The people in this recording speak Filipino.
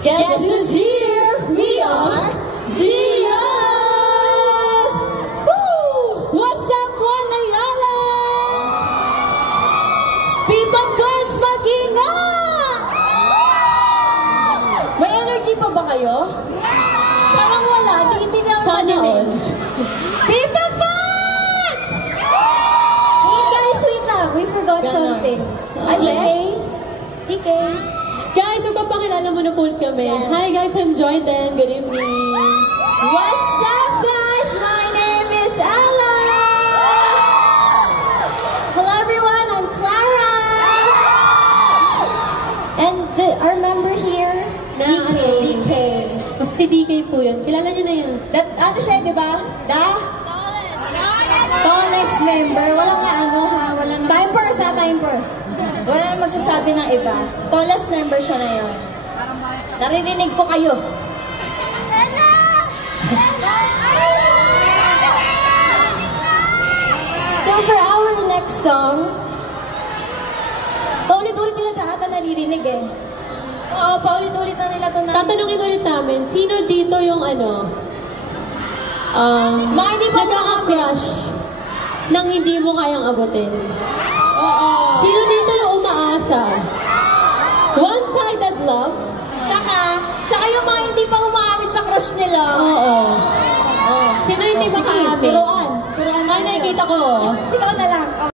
Guess who's here? We are Dia! Woo! What's up, Juan Ayala? Pipa fans, mag-ingat! May energy pa ba kayo? Parang wala, hindi na ako madinig. Pipa fans! Hey guys, wait lang. We forgot something. DK? Guys, magpapakilala muna po ulit kami. Yes. Hi guys, I'm Jordan. Good evening. What's up, guys? My name is Ella. Hello, everyone. I'm Clara. And our member here, DK. Si DK po yun. Kilala niyo na yun. Ano siya, di ba? Tallest member. Walang ano ha. Wala na. Time first ha, time first. Wala na magsasabi ng iba. Tallest member siya na yun. Naririnig ko kayo. So for our next song, paulit-ulit nila ata naririnig eh. Oo, paulit-ulit na nila ito na. Tatanungin ulit namin, sino dito yung Mga hindi pa nagkaka-crush nang hindi mo kayang abutin? Oo. Sino dito yung umaasa? One-sided love? Tsaka yung mga hindi pa umaamit sa crush nila. Oo. Sino hindi makaamin? Turuan. Ay, nakikita ko. Ikaw na lang.